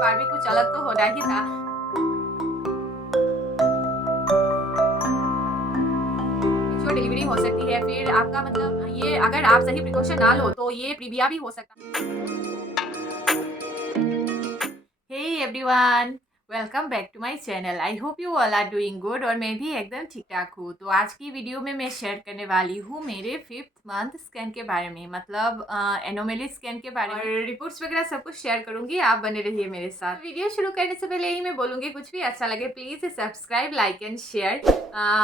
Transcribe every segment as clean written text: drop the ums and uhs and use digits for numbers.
बार भी कुछ अलग तो होना ही था। जो डिलीवरी हो सकती है, फिर आपका मतलब ये अगर आप सही प्रिकॉशन ना लो तो ये प्रीविया भी हो सकता है। Hey everyone, welcome back to my channel. I hope you all are doing good और मैं भी एकदम ठीक ठाक हूँ। तो आज की वीडियो में मैं शेयर करने वाली हूँ मेरे 5th मंथ स्कैन के बारे में, मतलब एनोमली स्कैन के बारे में, और रिपोर्ट्स वगैरह सब कुछ शेयर करूंगी। आप बने रहिए मेरे साथ। तो वीडियो शुरू करने से पहले ही मैं बोलूँगी, कुछ भी अच्छा लगे please subscribe, like and share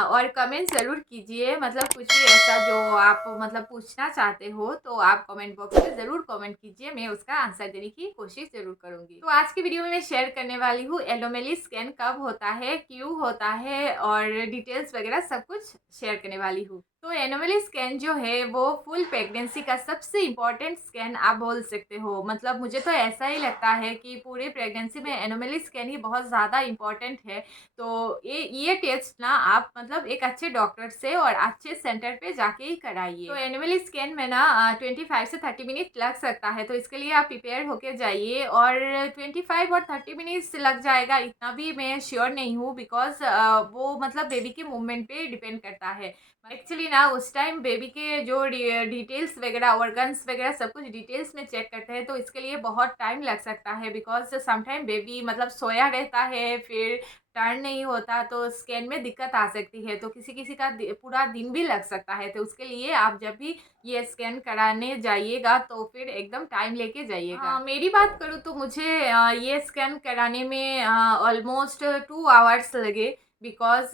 और कमेंट ज़रूर कीजिए। मतलब कुछ भी ऐसा जो आप मतलब पूछना चाहते हो तो आप कमेंट बॉक्स में ज़रूर कमेंट कीजिए, मैं उसका आंसर देने की कोशिश ज़रूर करूँगी। तो आज की वीडियो में मैं शेयर करने वाली हूँ एलोमेली स्कैन कब होता है, क्यों होता है और डिटेल्स वगैरह सब कुछ शेयर करने वाली हूँ। तो एनोमली स्कैन जो है वो फुल प्रेगनेंसी का सबसे इम्पॉर्टेंट स्कैन आप बोल सकते हो। मतलब मुझे तो ऐसा ही लगता है कि पूरे प्रेगनेंसी में एनोमली स्कैन ही बहुत ज़्यादा इम्पॉर्टेंट है। तो ये टेस्ट ना आप मतलब एक अच्छे डॉक्टर से और अच्छे सेंटर पे जाके ही कराइए। तो एनुअल स्कैन में ना 25 से 30 मिनट लग सकता है, तो इसके लिए आप प्रिपेयर होके जाइए। और 25 और 30 मिनट्स लग जाएगा इतना भी मैं श्योर नहीं हूँ, बिकॉज वो मतलब बेबी के मूवमेंट पे डिपेंड करता है। एक्चुअली ना उस टाइम बेबी के जो डिटेल्स वगैरह, ऑर्गन्स वगैरह सब कुछ डिटेल्स में चेक करते हैं, तो इसके लिए बहुत टाइम लग सकता है। बिकॉज समटाइम बेबी मतलब सोया रहता है, फिर टर्न नहीं होता, तो स्कैन में दिक्कत आ सकती है। तो किसी किसी का पूरा दिन भी लग सकता है। तो उसके लिए आप जब भी ये स्कैन कराने जाइएगा तो फिर एकदम टाइम लेके जाइएगा। मेरी बात करूँ तो मुझे ये स्कैन कराने में ऑलमोस्ट 2 आवर्स लगे। बिकॉज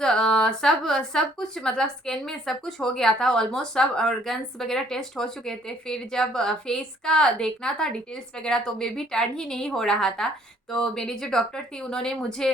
सब सब कुछ मतलब स्कैन में सब कुछ हो गया था, ऑलमोस्ट सब ऑर्गन्स वगैरह टेस्ट हो चुके थे। फिर जब फेस का देखना था डिटेल्स वगैरह, तो बेबी टर्न ही नहीं हो रहा था। तो मेरी जो डॉक्टर थी उन्होंने मुझे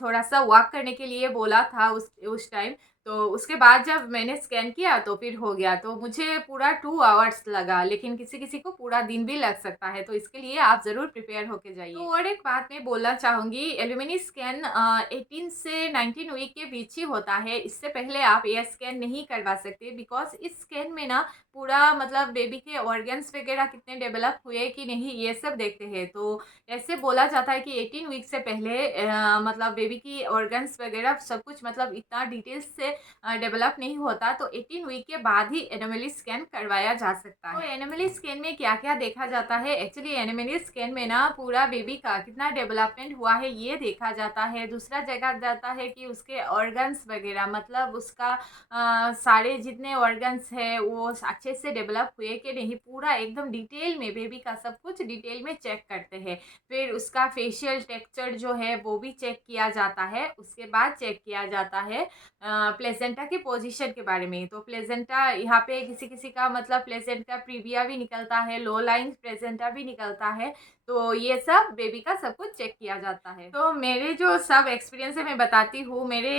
थोड़ा सा वॉक करने के लिए बोला था उस टाइम। तो उसके बाद जब मैंने स्कैन किया तो फिर हो गया। तो मुझे पूरा 2 आवर्स लगा, लेकिन किसी किसी को पूरा दिन भी लग सकता है। तो इसके लिए आप ज़रूर प्रिपेयर होके जाइए। तो और एक बात मैं बोलना चाहूँगी, एल्यूमिनी स्कैन 18 से 19 वीक के बीच ही होता है। इससे पहले आप ये स्कैन नहीं करवा सकते, बिकॉज इस स्कैन में ना पूरा मतलब बेबी के ऑर्गन्स वगैरह कितने डेवलप हुए कि नहीं ये सब देखते हैं। तो ऐसे बोला जाता है कि 18 वीक से पहले मतलब बेबी की ऑर्गन्स वगैरह सब कुछ मतलब इतना डिटेल्स से डेवलप नहीं होता। तो 18 वीक के बाद ही एनोमली स्कैन करवाया जा सकता है। तो एनोमली स्कैन में क्या क्या देखा जाता है, एक्चुअली एनोमली स्कैन में ना पूरा बेबी का कितना डेवलपमेंट हुआ है ये देखा जाता है। दूसरा देखा जाता है कि उसके ऑर्गन्स वगैरह, मतलब उसका सारे जितने ऑर्गन्स है वो अच्छे से डेवलप हुए कि नहीं, पूरा एकदम डिटेल में बेबी का सब कुछ डिटेल में चेक करते हैं। फिर उसका फेशियल टेक्सचर जो है वो भी चेक किया जाता है। उसके बाद चेक किया जाता है प्लेसेंटा के पोजीशन के बारे में। तो प्लेसेंटा यहाँ पे किसी किसी का मतलब प्लेसेंटा प्रीविया भी निकलता है, लो लाइन प्लेसेंटा भी निकलता है। तो ये सब बेबी का सब कुछ चेक किया जाता है। तो मेरे जो सब एक्सपीरियंस है मैं बताती हूँ। मेरे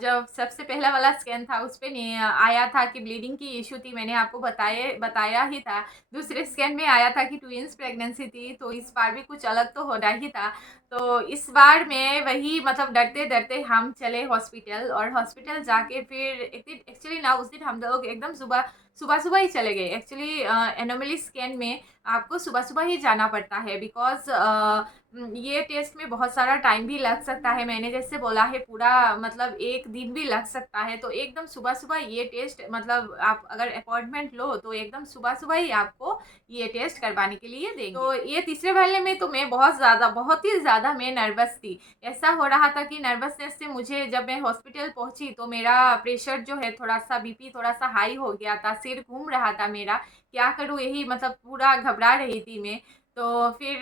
जब सबसे पहला वाला स्कैन था उस पर आया था कि ब्लीडिंग की इशू थी, मैंने आपको बताया ही था। दूसरे स्कैन में आया था कि ट्विंस प्रेगनेंसी थी, तो इस बार भी कुछ अलग तो होना ही था। तो इस बार में वही मतलब डरते डरते हम चले हॉस्पिटल, और हॉस्पिटल जाके फिर एक दिन एक्चुअली ना उस दिन हम लोग एकदम सुबह सुबह सुबह ही चले गए। एक्चुअली एनोमली स्कैन में आपको सुबह सुबह ही जाना पड़ता है, बिकॉज ये टेस्ट में बहुत सारा टाइम भी लग सकता है। मैंने जैसे बोला है पूरा मतलब एक दिन भी लग सकता है। तो एकदम सुबह सुबह ये टेस्ट मतलब आप अगर अपॉइंटमेंट लो तो एकदम सुबह सुबह ही आपको ये टेस्ट करवाने के लिए देंगे। तो ये तीसरे वाले में तो मैं बहुत ही ज़्यादा मैं नर्वस थी। ऐसा हो रहा था कि नर्वसनेस से मुझे जब मैं हॉस्पिटल पहुंची तो मेरा प्रेशर जो है थोड़ा सा बीपी थोड़ा सा हाई हो गया था, सिर घूम रहा था मेरा, क्या करूँ यही मतलब पूरा घबरा रही थी मैं। तो फिर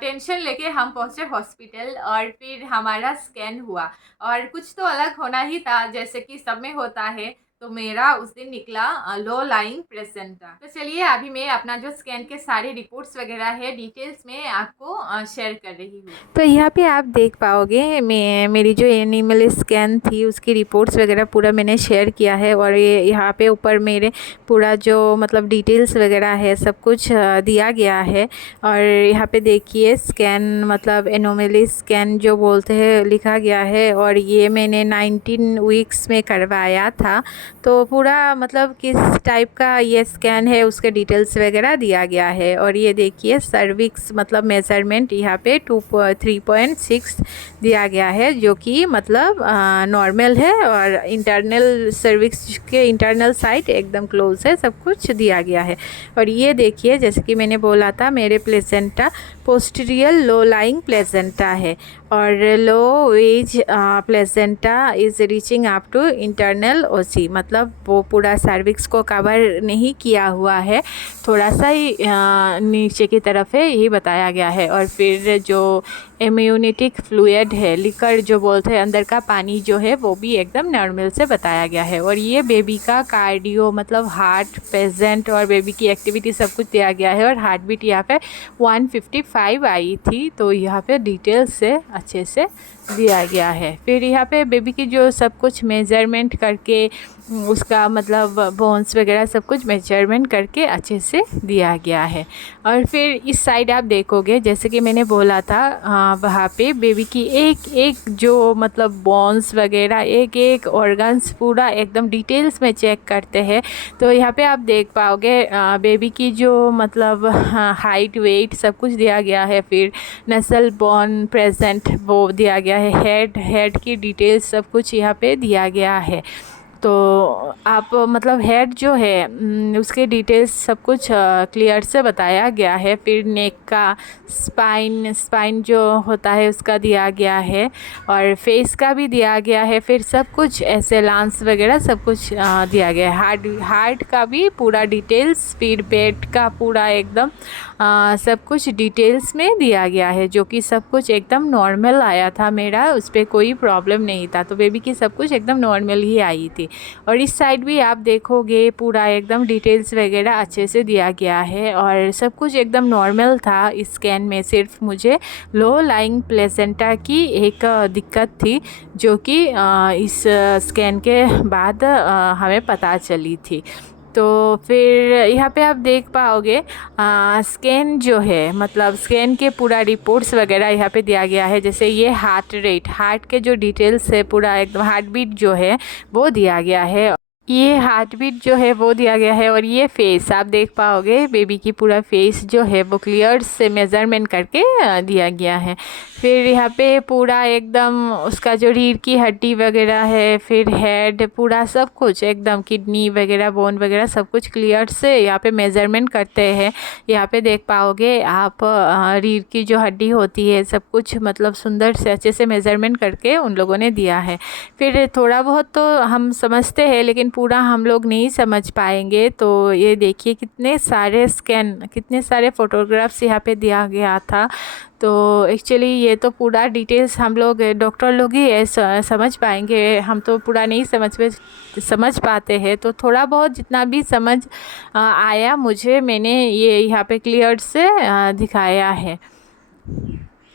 टेंशन लेके हम पहुंचे हॉस्पिटल, और फिर हमारा स्कैन हुआ। और कुछ तो अलग होना ही था जैसे कि सब में होता है। तो मेरा उस दिन निकला लो लाइंग प्लेसेंटा। तो चलिए अभी मैं अपना जो स्कैन के सारे रिपोर्ट्स वगैरह है डिटेल्स में आपको शेयर कर रही हूँ। तो यहाँ पे आप देख पाओगे मेरी जो एनिमल स्कैन थी उसकी रिपोर्ट्स वगैरह पूरा मैंने शेयर किया है। और ये यहाँ पे ऊपर मेरे पूरा जो मतलब डिटेल्स वगैरह है सब कुछ दिया गया है। और यहाँ पे देखिए स्कैन मतलब एनोमली स्कैन जो बोलते हैं लिखा गया है। और ये मैंने 19 वीक्स में करवाया था। तो पूरा मतलब किस टाइप का ये स्कैन है उसके डिटेल्स वगैरह दिया गया है। और ये देखिए सर्विक्स मतलब मेज़रमेंट यहाँ पे 3.6 दिया गया है, जो कि मतलब नॉर्मल है, और इंटरनल सर्विक्स के इंटरनल साइड एकदम क्लोज है, सब कुछ दिया गया है। और ये देखिए जैसे कि मैंने बोला था मेरे placenta posterior low lying placenta है, और lower edge placenta is reaching up to internal os, मतलब वो पूरा सर्विक्स को कवर नहीं किया हुआ है, थोड़ा सा ही नीचे की तरफ है, यही बताया गया है। और फिर जो इम्यूनिटिक फ्लूइड है, लिकर जो बोलते हैं अंदर का पानी जो है, वो भी एकदम नॉर्मल से बताया गया है। और ये बेबी का कार्डियो मतलब हार्ट पेशेंट और बेबी की एक्टिविटी सब कुछ दिया गया है। और हार्ट बीट यहाँ पे 155 आई थी, तो यहाँ पे डिटेल्स से अच्छे से दिया गया है। फिर यहाँ पे बेबी की जो सब कुछ मेजरमेंट करके उसका मतलब बोन्स वगैरह सब कुछ मेजरमेंट करके अच्छे से दिया गया है। और फिर इस साइड आप देखोगे जैसे कि मैंने बोला था वहाँ पे बेबी की एक एक जो मतलब बोन्स वगैरह एक एक ऑर्गन्स पूरा एकदम डिटेल्स में चेक करते हैं। तो यहाँ पे आप देख पाओगे बेबी की जो मतलब हाइट वेट सब कुछ दिया गया है। फिर नस्ल बोन प्रेजेंट वो दिया गया है, हेड की डिटेल्स सब कुछ यहाँ पे दिया गया है। तो आप मतलब हेड जो है उसके डिटेल्स सब कुछ क्लियर से बताया गया है। फिर नेक का स्पाइन जो होता है उसका दिया गया है, और फेस का भी दिया गया है। फिर सब कुछ ऐसे लांस वगैरह सब कुछ दिया गया है। हार्ट का भी पूरा डिटेल्स, फिर पेट का पूरा एकदम सब कुछ डिटेल्स में दिया गया है, जो कि सब कुछ एकदम नॉर्मल आया था मेरा, उस पर कोई प्रॉब्लम नहीं था। तो बेबी की सब कुछ एकदम नॉर्मल ही आई थी। और इस साइड भी आप देखोगे पूरा एकदम डिटेल्स वगैरह अच्छे से दिया गया है, और सब कुछ एकदम नॉर्मल था। इस स्कैन में सिर्फ मुझे लो लाइंग प्लेसेंटा की एक दिक्कत थी, जो कि इस स्कैन के बाद हमें पता चली थी। तो फिर यहाँ पे आप देख पाओगे स्कैन जो है मतलब स्कैन के पूरा रिपोर्ट्स वगैरह यहाँ पे दिया गया है। जैसे ये हार्ट रेट, हार्ट के जो डिटेल्स है पूरा एकदम हार्ट बीट जो है वो दिया गया है, ये हार्ट बीट जो है वो दिया गया है। और ये फेस आप देख पाओगे बेबी की पूरा फेस जो है वो क्लियर से मेज़रमेंट करके दिया गया है। फिर यहाँ पे पूरा एकदम उसका जो रीढ़ की हड्डी वगैरह है, फिर हेड पूरा सब कुछ एकदम किडनी वगैरह बोन वगैरह सब कुछ क्लियर से यहाँ पे मेज़रमेंट करते हैं। यहाँ पे देख पाओगे आप रीढ़ की जो हड्डी होती है सब कुछ मतलब सुंदर से अच्छे से मेज़रमेंट करके उन लोगों ने दिया है। फिर थोड़ा बहुत तो हम समझते हैं लेकिन पूरा हम लोग नहीं समझ पाएंगे। तो ये देखिए कितने सारे स्कैन, कितने सारे फ़ोटोग्राफ्स यहाँ पे दिया गया था। तो एक्चुअली ये तो पूरा डिटेल्स हम लोग डॉक्टर लोग ही समझ पाएंगे, हम तो पूरा नहीं समझ पाते हैं। तो थोड़ा बहुत जितना भी समझ आया मुझे, मैंने ये यहाँ पे क्लियर से दिखाया है।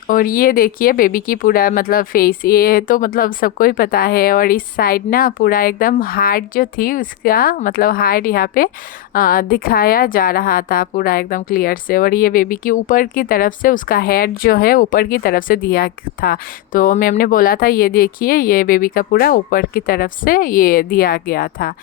और ये देखिए बेबी की पूरा मतलब फेस, ये तो मतलब सबको ही पता है। और इस साइड ना पूरा एकदम हार्ट जो थी उसका मतलब हार्ट यहाँ पे दिखाया जा रहा था पूरा एकदम क्लियर से। और ये बेबी की ऊपर की तरफ से उसका हेड जो है ऊपर की तरफ से दिया था। तो मैम ने बोला था ये देखिए ये बेबी का पूरा ऊपर की तरफ से ये दिया गया था।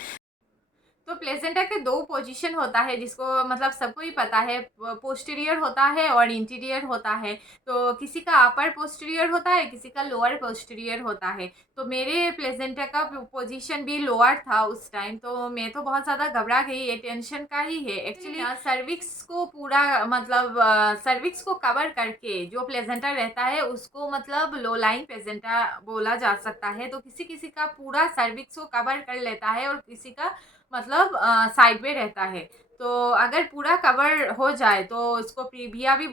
तो प्लेसेंटा के दो पोजीशन होता है जिसको मतलब सबको ही पता है, पोस्टीरियर होता है और इंटीरियर होता है। तो किसी का अपर पोस्टीरियर होता है, किसी का लोअर पोस्टीरियर होता है। तो मेरे प्लेसेंटा का पोजीशन भी लोअर था उस टाइम, तो मैं तो बहुत ज़्यादा घबरा गई। ये टेंशन का ही है एक्चुअली। सर्विक्स को पूरा मतलब सर्विक्स को कवर करके जो प्लेसेंटा रहता है उसको मतलब लो लाइन प्लेसेंटा बोला जा सकता है। तो किसी किसी का पूरा सर्विक्स को कवर कर लेता है और किसी का मतलब साइड में रहता है। तो अगर पूरा कवर हो जाए तो इसको प्रीविया भी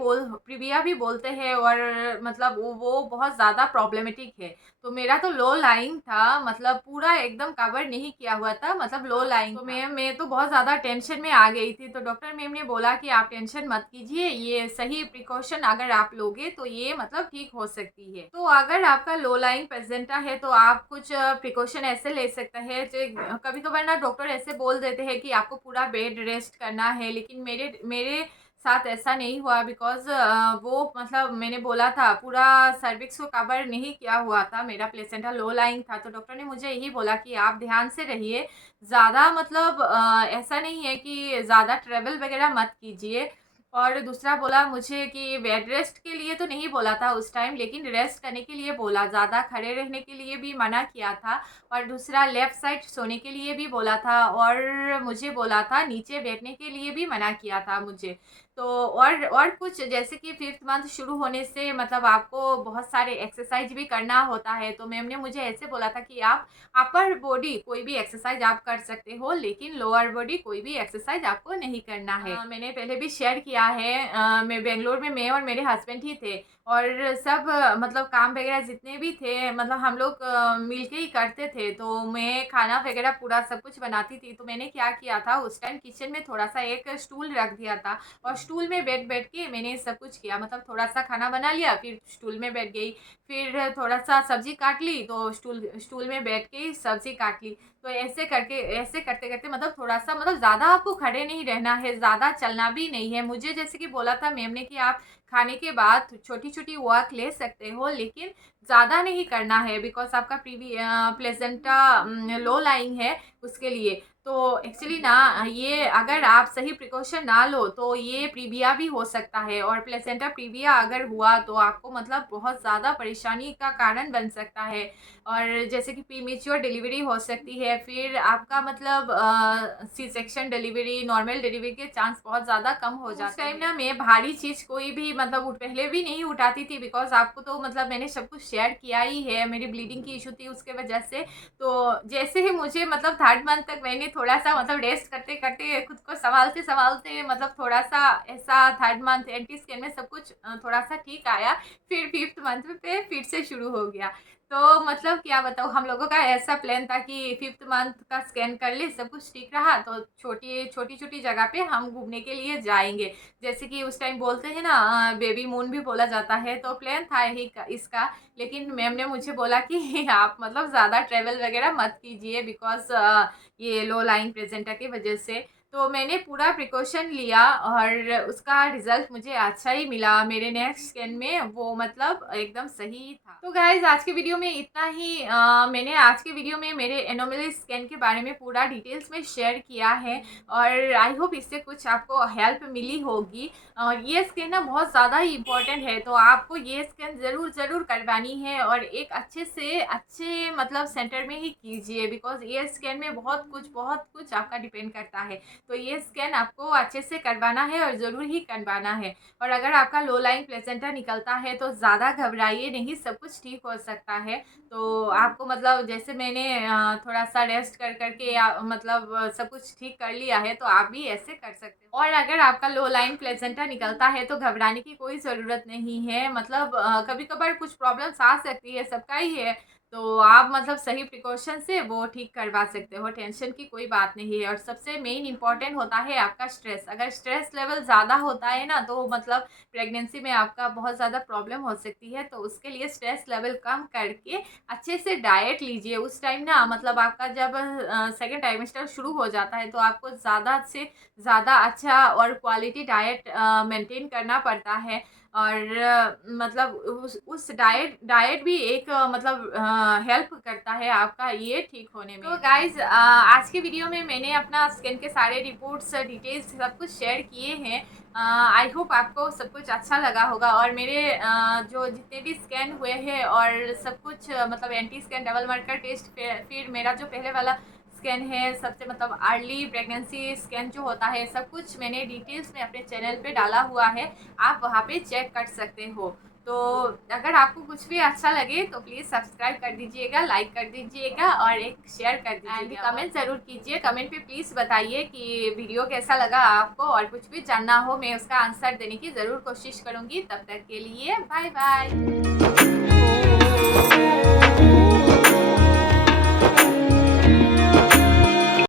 बोलते हैं, और मतलब वो बहुत ज़्यादा प्रॉब्लमेटिक है। तो मेरा तो लो लाइन था, मतलब पूरा एकदम कवर नहीं किया हुआ था, मतलब लो लाइन। तो मैं तो बहुत ज़्यादा टेंशन में आ गई थी। तो डॉक्टर मैम ने बोला कि आप टेंशन मत कीजिए, ये सही प्रिकॉशन अगर आप लोगे तो ये मतलब ठीक हो सकती है। तो अगर आपका लो लाइन प्रेजेंटा है तो आप कुछ प्रिकॉशन ऐसे ले सकते हैं। कभी कभार ना डॉक्टर ऐसे बोल देते हैं कि आपको पूरा बेड रेस्ट करना है, लेकिन मेरे साथ ऐसा नहीं हुआ बिकॉज़ वो मतलब मैंने बोला था पूरा सर्विक्स को कवर नहीं किया हुआ था, मेरा प्लेसेंटा लो लाइंग था। तो डॉक्टर ने मुझे यही बोला कि आप ध्यान से रहिए, ज़्यादा मतलब ऐसा नहीं है कि ज़्यादा ट्रैवल वगैरह मत कीजिए। और दूसरा बोला मुझे कि बेड रेस्ट के लिए तो नहीं बोला था उस टाइम, लेकिन रेस्ट करने के लिए बोला, ज़्यादा खड़े रहने के लिए भी मना किया था। और दूसरा लेफ़्ट साइड सोने के लिए भी बोला था, और मुझे बोला था नीचे बैठने के लिए भी मना किया था मुझे। तो और कुछ जैसे कि 5th मंथ शुरू होने से मतलब आपको बहुत सारे एक्सरसाइज भी करना होता है। तो मैम ने मुझे ऐसे बोला था कि आप अपर बॉडी कोई भी एक्सरसाइज आप कर सकते हो, लेकिन लोअर बॉडी कोई भी एक्सरसाइज आपको नहीं करना है। मैंने पहले भी शेयर किया है, मैं बेंगलोर में मैं और मेरे हस्बैंड ही थे, और सब मतलब काम वगैरह जितने भी थे मतलब हम लोग मिल के ही करते थे। तो मैं खाना वगैरह पूरा सब कुछ बनाती थी। तो मैंने क्या किया था उस टाइम किचन में थोड़ा सा एक स्टूल रख दिया था, और स्टूल में बैठ बैठ के मैंने सब कुछ किया। मतलब थोड़ा सा खाना बना लिया, फिर स्टूल में बैठ गई, फिर थोड़ा सा सब्जी काट ली तो स्टूल स्टूल में बैठ के सब्जी काट ली। तो ऐसे करके ऐसे करते करते मतलब थोड़ा सा मतलब ज़्यादा आपको खड़े नहीं रहना है, ज़्यादा चलना भी नहीं है। मुझे जैसे कि बोला था मैम ने कि आप खाने के बाद छोटी छोटी वॉक ले सकते हो, लेकिन ज़्यादा नहीं करना है बिकॉज आपका प्लेसेंटा लो लाइंग है उसके लिए। तो एक्चुअली ना ये अगर आप सही प्रिकॉशन ना लो तो ये प्रीविया भी हो सकता है, और प्लेसेंटा प्रीविया अगर हुआ तो आपको मतलब बहुत ज़्यादा परेशानी का कारण बन सकता है, और जैसे कि प्रीमेच्योर डिलीवरी हो सकती है। फिर आपका मतलब C section delivery, normal delivery के चांस बहुत ज़्यादा कम हो जाते हैं। उस टाइम ना मैं भारी चीज़ कोई भी मतलब पहले भी नहीं उठाती थी, बिकॉज आपको तो मतलब मैंने सब कुछ शेयर किया ही है, मेरी ब्लीडिंग की इशू थी उसके वजह से। तो जैसे ही मुझे मतलब 3rd मंथ तक मैंने थोड़ा सा मतलब रेस्ट करते करते खुद को संभालते संभालते मतलब थोड़ा सा ऐसा 3rd मंथ एंटी स्कैन में सब कुछ थोड़ा सा ठीक आया। फिर 5th मंथ पे फिर से शुरू हो गया। तो मतलब क्या बताऊँ, हम लोगों का ऐसा प्लान था कि 5th मंथ का स्कैन कर ले, सब कुछ ठीक रहा तो छोटी छोटी जगह पे हम घूमने के लिए जाएंगे। जैसे कि उस टाइम बोलते हैं ना बेबी मून भी बोला जाता है। तो प्लान था ही इसका, लेकिन मैम ने मुझे बोला कि आप मतलब ज़्यादा ट्रैवल वगैरह मत कीजिए बिकॉज ये लो लाइंग प्रेजेंटा की वजह से। तो मैंने पूरा प्रिकॉशन लिया और उसका रिजल्ट मुझे अच्छा ही मिला। मेरे नेक्स्ट स्कैन में वो मतलब एकदम सही था। तो गाइज आज के वीडियो में इतना ही। मैंने आज के वीडियो में मेरे एनोमली स्कैन के बारे में पूरा डिटेल्स में शेयर किया है, और आई होप इससे कुछ आपको हेल्प मिली होगी। और ये स्कैन ना बहुत ज़्यादा ही इम्पोर्टेंट है, तो आपको ये स्कैन ज़रूर ज़रूर करवानी है, और एक अच्छे से अच्छे मतलब सेंटर में ही कीजिए, बिकॉज ये स्कैन में बहुत कुछ आपका डिपेंड करता है। तो ये स्कैन आपको अच्छे से करवाना है और ज़रूर ही करवाना है। और अगर आपका लो लाइंग प्लेसेंटा निकलता है तो ज़्यादा घबराइए नहीं, सब कुछ ठीक हो सकता है। तो आपको मतलब जैसे मैंने थोड़ा सा रेस्ट कर करके मतलब सब कुछ ठीक कर लिया है, तो आप भी ऐसे कर सकते हो। और अगर आपका लो लाइन प्लेसेंटा निकलता है तो घबराने की कोई ज़रूरत नहीं है। मतलब कभी कभार कुछ प्रॉब्लम्स आ सकती है, सबका ही है। तो आप मतलब सही प्रिकॉशन से वो ठीक करवा सकते हो, टेंशन की कोई बात नहीं है। और सबसे मेन इंपॉर्टेंट होता है आपका स्ट्रेस। अगर स्ट्रेस लेवल ज़्यादा होता है ना तो मतलब प्रेगनेंसी में आपका बहुत ज़्यादा प्रॉब्लम हो सकती है। तो उसके लिए स्ट्रेस लेवल कम करके अच्छे से डाइट लीजिए। उस टाइम ना मतलब आपका जब सेकेंड ट्राइमेस्टर शुरू हो जाता है तो आपको ज़्यादा से ज़्यादा अच्छा और क्वालिटी डाइट मेंटेन करना पड़ता है। और मतलब उस डाइट भी एक मतलब हेल्प करता है आपका ये ठीक होने में। तो गाइज आज के वीडियो में मैंने अपना स्किन के सारे रिपोर्ट्स डिटेल्स सब कुछ शेयर किए हैं। आई होप आपको सब कुछ अच्छा लगा होगा। और मेरे जो जितने भी स्कैन हुए हैं और सब कुछ मतलब anti scan double marker test, फिर मेरा जो पहले वाला स्कैन है सबसे मतलब अर्ली प्रेगनेंसी स्कैन जो होता है, सब कुछ मैंने डिटेल्स में अपने चैनल पे डाला हुआ है, आप वहाँ पे चेक कर सकते हो। तो अगर आपको कुछ भी अच्छा लगे तो प्लीज़ सब्सक्राइब कर दीजिएगा, लाइक कर दीजिएगा और एक शेयर कर दीजिएगा। कमेंट ज़रूर कीजिए, कमेंट पे प्लीज़ बताइए कि वीडियो कैसा लगा आपको, और कुछ भी जानना हो मैं उसका आंसर देने की ज़रूर कोशिश करूँगी। तब तक के लिए बाय बाय।